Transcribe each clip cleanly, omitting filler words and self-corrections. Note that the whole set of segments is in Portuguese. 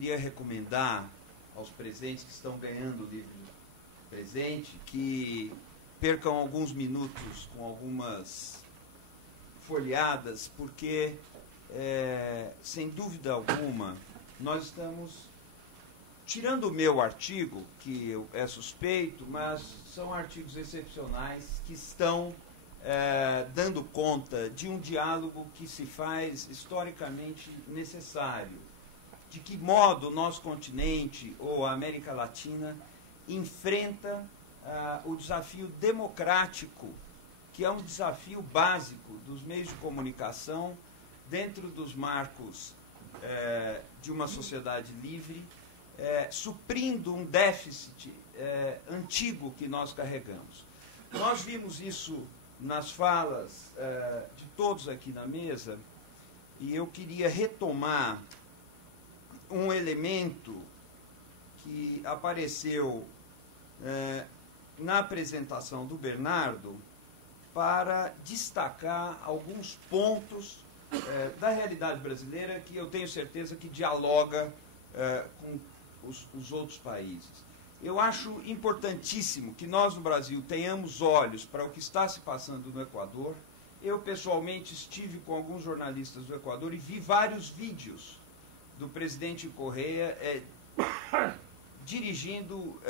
Queria recomendar aos presentes que estão ganhando o livro presente que percam alguns minutos com algumas folheadas, porque, sem dúvida alguma, nós estamos, tirando o meu artigo, que é suspeito, mas são artigos excepcionais que estão dando conta de um diálogo que se faz historicamente necessário. De que modo o nosso continente ou a América Latina enfrenta o desafio democrático, que é um desafio básico dos meios de comunicação dentro dos marcos de uma sociedade livre, suprindo um déficit antigo que nós carregamos. Nós vimos isso nas falas de todos aqui na mesa, e eu queria retomar um elemento que apareceu na apresentação do Bernardo para destacar alguns pontos da realidade brasileira que eu tenho certeza que dialoga com os outros países. Eu acho importantíssimo que nós no Brasil tenhamos olhos para o que está se passando no Equador. Eu pessoalmente estive com alguns jornalistas do Equador e vi vários vídeos do presidente Correia dirigindo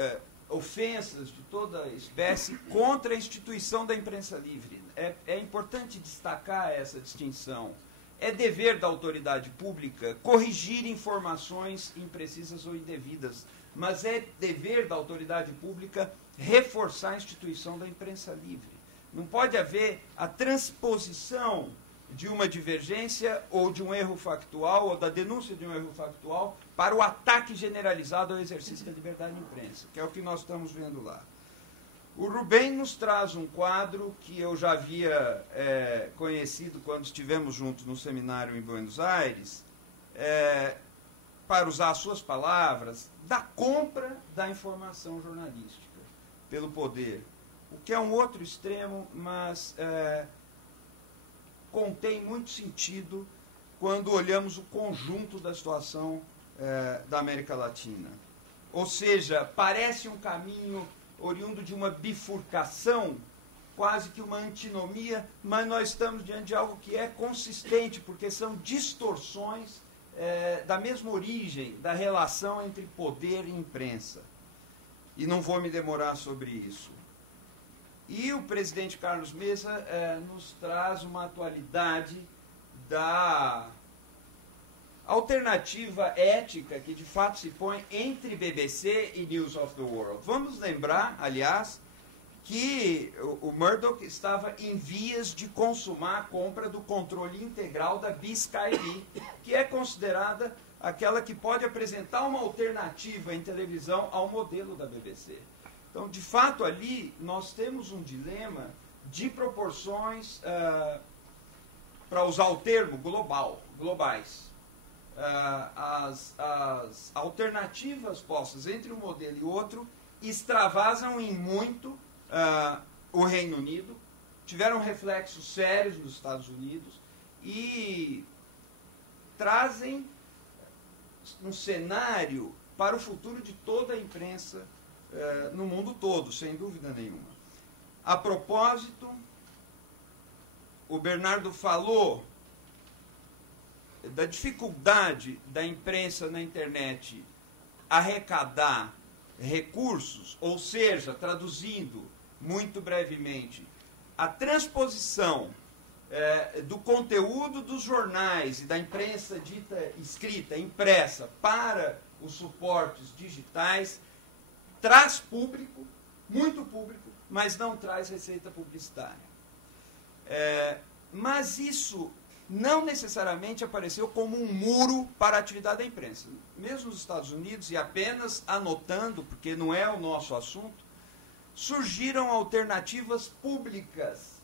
ofensas de toda espécie contra a instituição da imprensa livre. É importante destacar essa distinção. É dever da autoridade pública corrigir informações imprecisas ou indevidas, mas é dever da autoridade pública reforçar a instituição da imprensa livre. Não pode haver a transposição de uma divergência ou de um erro factual ou da denúncia de um erro factual para o ataque generalizado ao exercício da liberdade de imprensa, que é o que nós estamos vendo lá. O Rubem nos traz um quadro que eu já havia conhecido quando estivemos juntos no seminário em Buenos Aires, para usar as suas palavras, da compra da informação jornalística pelo poder, o que é um outro extremo, mas contém muito sentido quando olhamos o conjunto da situação da América Latina. Ou seja, parece um caminho oriundo de uma bifurcação, quase que uma antinomia, mas nós estamos diante de algo que é consistente, porque são distorções da mesma origem da relação entre poder e imprensa. E não vou me demorar sobre isso. E o presidente Carlos Mesa nos traz uma atualidade da alternativa ética que de fato se põe entre BBC e News of the World. Vamos lembrar, aliás, que o Murdoch estava em vias de consumar a compra do controle integral da BSkyB, que é considerada aquela que pode apresentar uma alternativa em televisão ao modelo da BBC. Então, de fato, ali nós temos um dilema de proporções, para usar o termo, globais. As alternativas postas entre um modelo e outro extravasam em muito o Reino Unido, tiveram reflexos sérios nos Estados Unidos e trazem um cenário para o futuro de toda a imprensa no mundo todo, sem dúvida nenhuma. A propósito, o Bernardo falou da dificuldade da imprensa na internet arrecadar recursos, ou seja, traduzindo muito brevemente, a transposição do conteúdo dos jornais e da imprensa dita escrita, impressa, para os suportes digitais, traz público, muito público, mas não traz receita publicitária. Mas isso não necessariamente apareceu como um muro para a atividade da imprensa. Mesmo nos Estados Unidos, e apenas anotando, porque não é o nosso assunto, surgiram alternativas públicas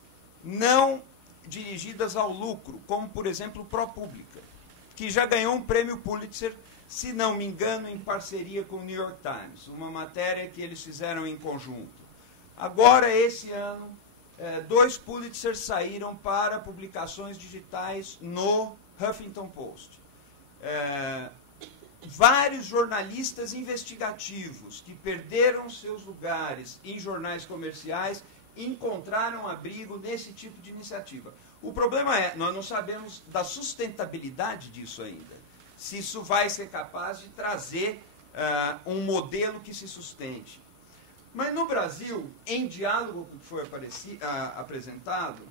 não dirigidas ao lucro, como, por exemplo, o ProPublica, que já ganhou um prêmio Pulitzer, se não me engano, em parceria com o New York Times, uma matéria que eles fizeram em conjunto. Agora, esse ano, 2 Pulitzers saíram para publicações digitais no Huffington Post. vários jornalistas investigativos que perderam seus lugares em jornais comerciais encontraram abrigo nesse tipo de iniciativa. O problema é, nós não sabemos da sustentabilidade disso ainda. Se isso vai ser capaz de trazer um modelo que se sustente. Mas no Brasil, em diálogo com o que foi apresentado,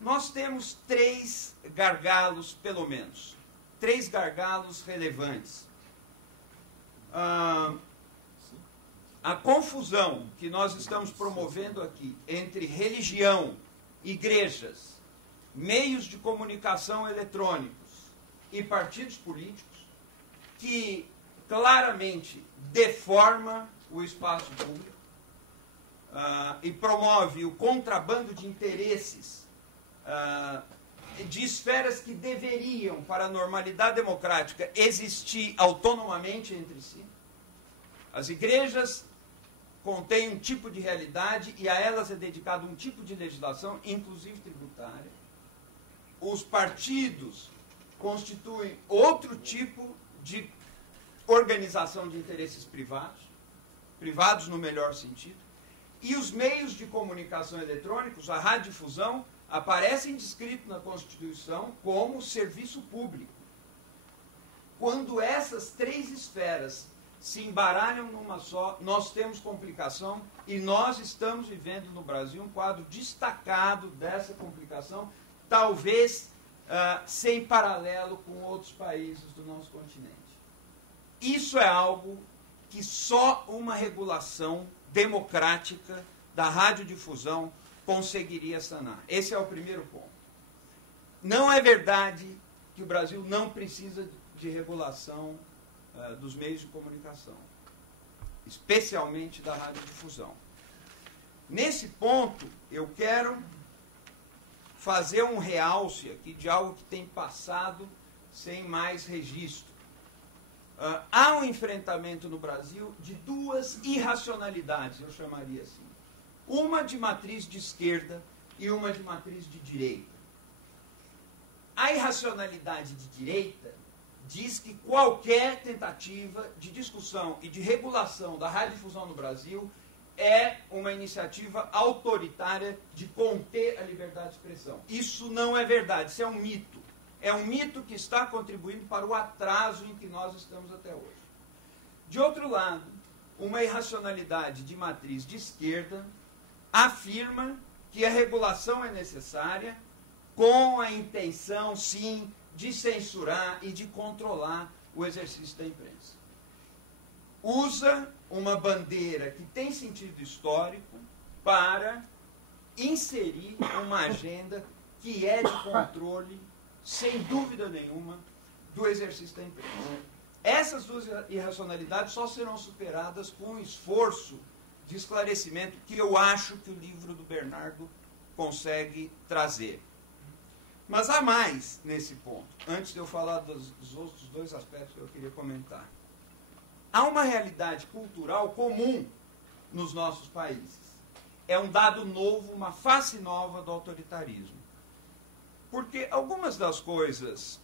nós temos 3 gargalos, pelo menos. 3 gargalos relevantes. A confusão que nós estamos promovendo aqui entre religião, igrejas, meios de comunicação eletrônicos e partidos políticos, que claramente deforma o espaço público e promove o contrabando de interesses de esferas que deveriam, para a normalidade democrática, existir autonomamente entre si. As igrejas contêm um tipo de realidade e a elas é dedicado um tipo de legislação, inclusive tributária. Os partidos constituem outro tipo de organização de interesses privados, privados no melhor sentido, e os meios de comunicação eletrônicos, a radiodifusão, aparecem descritos na Constituição como serviço público. Quando essas 3 esferas se embaralham numa só, nós temos complicação e nós estamos vivendo no Brasil um quadro destacado dessa complicação, talvez sem paralelo com outros países do nosso continente. Isso é algo que só uma regulação democrática da radiodifusão conseguiria sanar. Esse é o primeiro ponto. Não é verdade que o Brasil não precisa de regulação dos meios de comunicação, especialmente da radiodifusão. Nesse ponto, eu quero fazer um realce aqui de algo que tem passado sem mais registro. Há um enfrentamento no Brasil de 2 irracionalidades, eu chamaria assim. Uma de matriz de esquerda e uma de matriz de direita. A irracionalidade de direita diz que qualquer tentativa de discussão e de regulação da radiodifusão no Brasil é uma iniciativa autoritária de conter a liberdade de expressão. Isso não é verdade, isso é um mito. É um mito que está contribuindo para o atraso em que nós estamos até hoje. De outro lado, uma irracionalidade de matriz de esquerda afirma que a regulação é necessária com a intenção, sim, de censurar e de controlar o exercício da imprensa. Usa uma bandeira que tem sentido histórico para inserir uma agenda que é de controle, sem dúvida nenhuma, do exercício da imprensa. Essas 2 irracionalidades só serão superadas com um esforço de esclarecimento que eu acho que o livro do Bernardo consegue trazer. Mas há mais nesse ponto, antes de eu falar dos outros 2 aspectos que eu queria comentar. Há uma realidade cultural comum nos nossos países. É um dado novo, uma face nova do autoritarismo. Porque algumas das coisas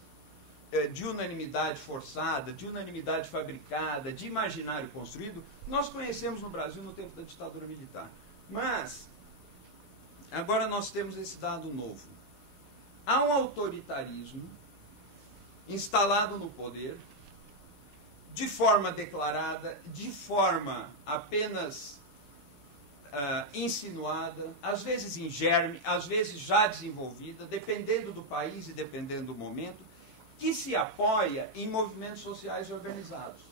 de unanimidade forçada, de unanimidade fabricada, de imaginário construído, nós conhecemos no Brasil no tempo da ditadura militar. Mas, agora nós temos esse dado novo. Há um autoritarismo instalado no poder, de forma declarada, de forma apenas insinuada, às vezes em germe, às vezes já desenvolvida, dependendo do país e dependendo do momento, que se apoia em movimentos sociais organizados,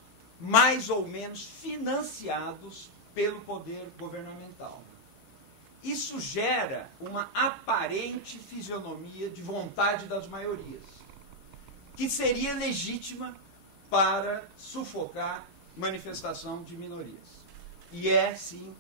mais ou menos financiados pelo poder governamental. Isso gera uma aparente fisionomia de vontade das maiorias, que seria legítima para sufocar manifestação de minorias. E é, sim,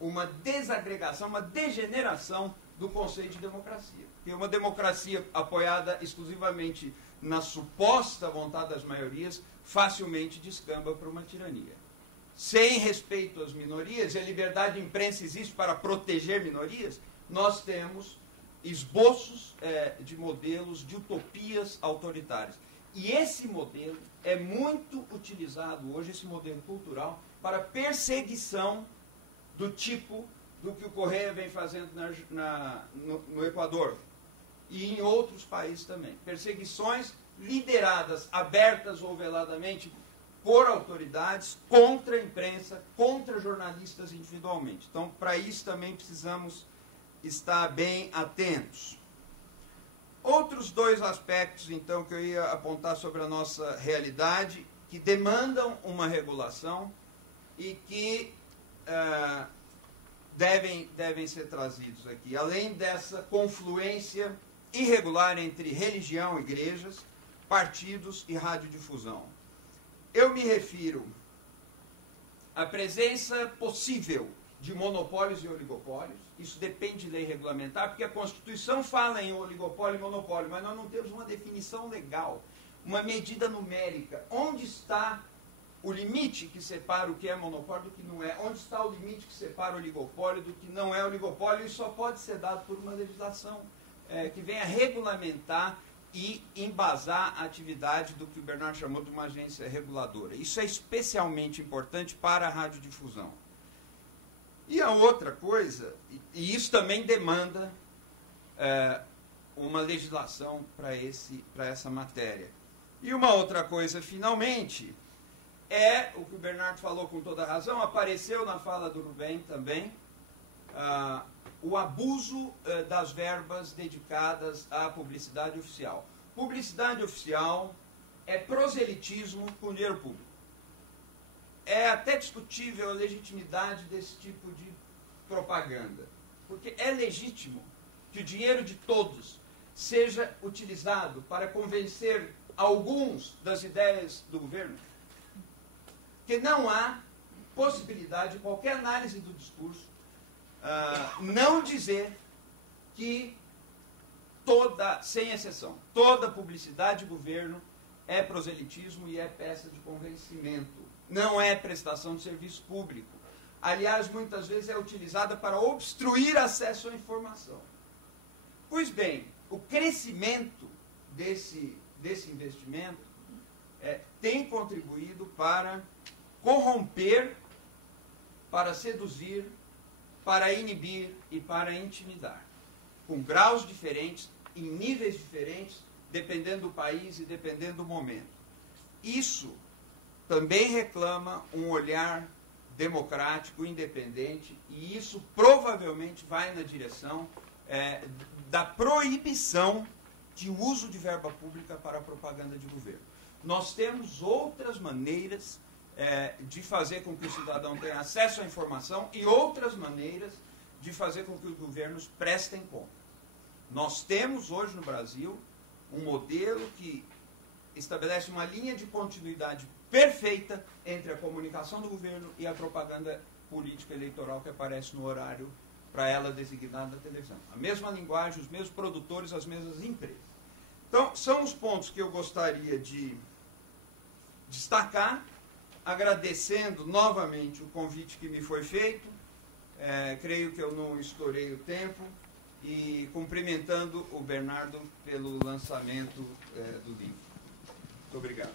uma desagregação, uma degeneração do conceito de democracia. Porque uma democracia apoiada exclusivamente na suposta vontade das maiorias facilmente descamba para uma tirania. Sem respeito às minorias, e a liberdade de imprensa existe para proteger minorias, nós temos esboços de modelos de utopias autoritárias. E esse modelo é muito utilizado hoje, esse modelo cultural, para perseguição do tipo do que o Correia vem fazendo no Equador e em outros países também. Perseguições lideradas, abertas ou veladamente, por autoridades, contra a imprensa, contra jornalistas individualmente. Então, para isso também precisamos estar bem atentos. Outros dois aspectos, então, que eu ia apontar sobre a nossa realidade, que demandam uma regulação e que devem ser trazidos aqui. Além dessa confluência irregular entre religião, igrejas, partidos e radiodifusão. Eu me refiro à presença possível de monopólios e oligopólios. Isso depende de lei regulamentar, porque a Constituição fala em oligopólio e monopólio, mas nós não temos uma definição legal, uma medida numérica. Onde está o limite que separa o que é monopólio do que não é? Onde está o limite que separa o oligopólio do que não é oligopólio? Isso só pode ser dado por uma legislação que venha regulamentar e embasar a atividade do que o Bernardo chamou de uma agência reguladora. Isso é especialmente importante para a radiodifusão. E a outra coisa, e isso também demanda uma legislação para essa matéria. E uma outra coisa, finalmente, é o que o Bernardo falou com toda razão, apareceu na fala do Rubem também, o abuso das verbas dedicadas à publicidade oficial. Publicidade oficial é proselitismo com dinheiro público. É até discutível a legitimidade desse tipo de propaganda, porque é legítimo que o dinheiro de todos seja utilizado para convencer alguns das ideias do governo, que não há possibilidade de qualquer análise do discurso não dizer que sem exceção, toda publicidade de governo é proselitismo e é peça de convencimento. Não é prestação de serviço público. Aliás, muitas vezes é utilizada para obstruir acesso à informação. Pois bem, o crescimento desse investimento tem contribuído para corromper, para seduzir, para inibir e para intimidar, com graus diferentes, em níveis diferentes, dependendo do país e dependendo do momento. Isso também reclama um olhar democrático, independente, e isso provavelmente vai na direção da proibição de uso de verba pública para a propaganda de governo. Nós temos outras maneiras de fazer com que o cidadão tenha acesso à informação e outras maneiras de fazer com que os governos prestem conta. Nós temos hoje no Brasil um modelo que estabelece uma linha de continuidade perfeita entre a comunicação do governo e a propaganda política eleitoral que aparece no horário para ela designado da televisão. A mesma linguagem, os mesmos produtores, as mesmas empresas. Então, são os pontos que eu gostaria de destacar, agradecendo novamente o convite que me foi feito. Creio que eu não estourei o tempo. E cumprimentando o Bernardo pelo lançamento do livro. Muito obrigado.